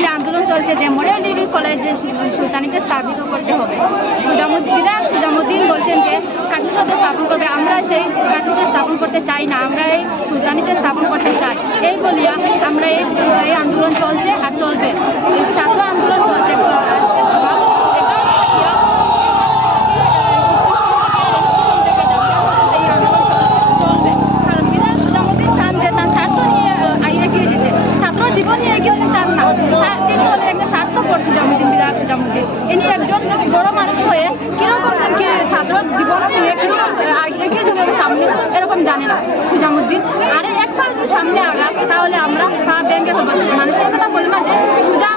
যে আন্দোলন চলছে, যে ডিগ্রি কলেজে সুলতানিতে স্থাপিত করতে হবে। সুজামুদ্দিন বিধায়ক সুজামুদ্দিন বলছেন যে কাঠুসতে স্থাপন করবে। আমরা সেই কাঠুসে স্থাপন করতে চাই না। আমরা এই সুলতানিতে স্থাপন করতে চাই। এই বলিয়া আমরা এই এই আন্দোলন চলছে আর চলবে। ছাত্র আন্দোলন চলছে। আজকে সকাল এগারোটা থেকে এরকম জানে না সুজামুদ্দিন। আরে এক পা সামনে আগা তাহলে আমরা তা ব্যাংকে মানুষের কথা বলব যে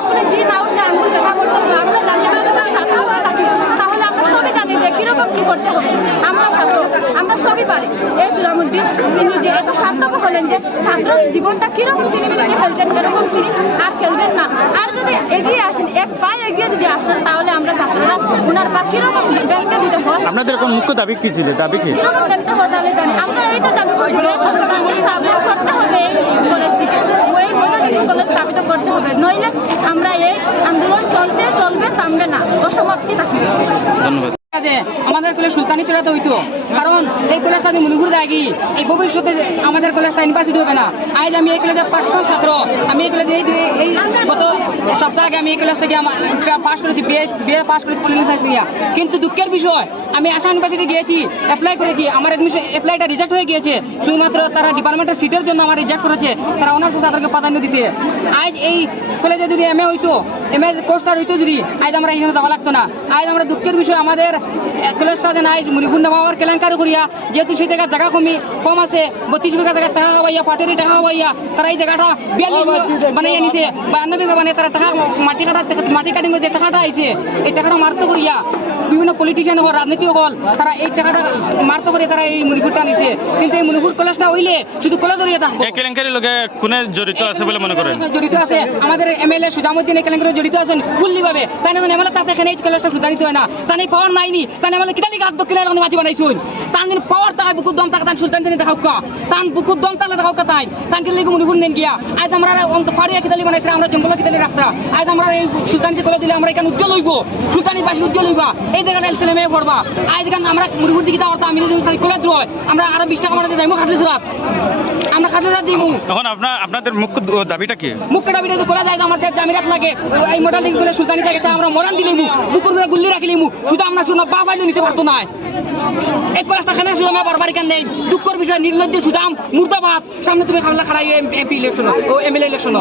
আঙুলে হবে। আমরা তাহলে আমরা সবই জানি যে কীরকম কি করতে হবে। আমরা ছাত্র আমরা সবই পারি। এই সুলামুদ্দিন তিনি যে এত স্বার্থপর হলেন যে ছাত্র জীবনটা কীরকম চিনিমিনি খেলছেন এরকম তিনি আর খেলবেন না। আর যদি এগিয়ে আসেন, এক পায়ে এগিয়ে যদি আসেন, তাহলে আমরা ছাত্ররা আপনাদের এখন মুখ্য দাবি কি ছিল? দাবি কি? কীরকম দেখতে তাহলে জানি। আমরা এইটা দাবি করছি যে সুলতানকে স্থাপিত করতে হবে এই কলেজটিকে। ওই মনোনীত কলেজ স্থাপিত করতে হবে। নইলে আমরা এই আন্দোলন চলছে চলবে থামবে না। অসমাপ্তি থাকবে। ধন্যবাদ। আমাদের কলেজ সুলতানি চড়াতে হইতো। কারণ এই কলেজটা যদি মণিপুর দাগি এই ভবিষ্যতে আমাদের কলেজটা ইউনিভার্সিটি হবে না। আজ আমি এই কলেজের প্রাক্তন ছাত্র। আমি এই কলেজে এই সপ্তাহ আগে আমি এই ক্লাস থেকে পাশ করেছি বিএ পাশ করেছি পলিটিক্যাল সায়েন্স নিয়ে কিন্তু দুঃখের বিষয় আমি আসাম ইউনিভার্সিটি গিয়েছি অ্যাপ্লাই করেছি। আমার অ্যাডমিশন অ্যাপ্লাইটা রিজেক্ট হয়ে গিয়েছে। শুধুমাত্র তারা ডিপার্টমেন্টের সিটের জন্য আমার রিজেক্ট করেছে। তারা অনার্স ছাত্রকে প্রাধান্য দিতে। আজ এই কলেজে যদি এম এ হইতো এম এ কোর্সটা হইতো যদি আজ আমরা এইখানে যাওয়া লাগতো না। আজ আমরা দুঃখের বিষয় আমাদের কলেজটা যেন আজ মুড়িগুন্ড বাবার কেলেঙ্কারি করিয়া যেহেতু সেই জায়গায় জায়গা কমি কম আছে বত্রিশ বিঘা জায়গা টাকা খাওয়াইয়া পাটেরি টাকা খাওয়াইয়া তারা এই জায়গাটা বিয়াল্লিশ বানাইয়া নিছে। বান্ন বিঘা বানিয়ে তারা টাকা মাটি কাটা মাটি কাটিং যে টাকাটা আইছে এই টাকাটা মারতে করিয়া বিভিন্ন পলিটিশিয়ান হল রাজনীতি হল তারা এই টাকাটা মারতে করে তারা এই মণিপুরটা নিছে কিন্তু এই মণিপুর কলেজটা হইলে শুধু কলেজ ধরিয়ে থাকব। এই কেলেঙ্কারির লগে কোনে জড়িত আছে বলে মনে করেন। জড়িত আছে। আমাদের এমএলএ সুজামুদ্দিন এই কেলেঙ্কারি জড়িত আছেন ফুল্লি ভাবে তাই না এমএলএ তাতে এখানে এই কলেজটা হয় না। তাই এই পাওয়ার নাইনি। তাই এমএলএ কিতালি গাছ দক্ষিণে মাটি বানাইছুন। তান দিন পাওয়ার তাই বুকুর দম তাকে তান সুলতান দিনে দেখাও কা। তান বুকুর দম তালে দেখাও কা তাই। তান মণিপুর নেন গিয়া। আজ আমরা অন্ত ফাড়িয়া কিতালি বানাইতে আমরা জঙ্গল কিতালি রাখতা। আজ আমরা এই সুলতানকে কলে দিলে আমরা এখানে উজ্জ্বল হইব। সুলতানি পাশে উজ্জ্বল হইবা। এই জায়গাটা ছেলে মেয়ে করবা। আজ এখানে আমরা মণিপুর দিকে আমি যদি কলেজ রয় আমরা আরও বিশ টাকা মারাতে যাইমু খাটলি সুরাত। আমরা খাটলি সুরাত দিমু। এখন আপনার আপনাদের মুখ্য দাবিটা কি? মুখটা ভিডিও করা যায় আমাদের জামিরাত লাগে। এই মডেল বলে সুলতানি থাকে তা আমরা মরান দিলিমু বুকুর করে গুল্লি রাখিলিমু শুধু আমরা শুনো বা পাইলে নিতে পারতো না। এই কলেজটা খানে শুধু আমার বারবার কেন নেই। দুঃখের বিষয় নির্লজ্জ সুদাম মুর্দাবাদ। সামনে তুমি খাবলা খাড়াই এমপি ইলেকশন ও এমএলএ ইলেকশন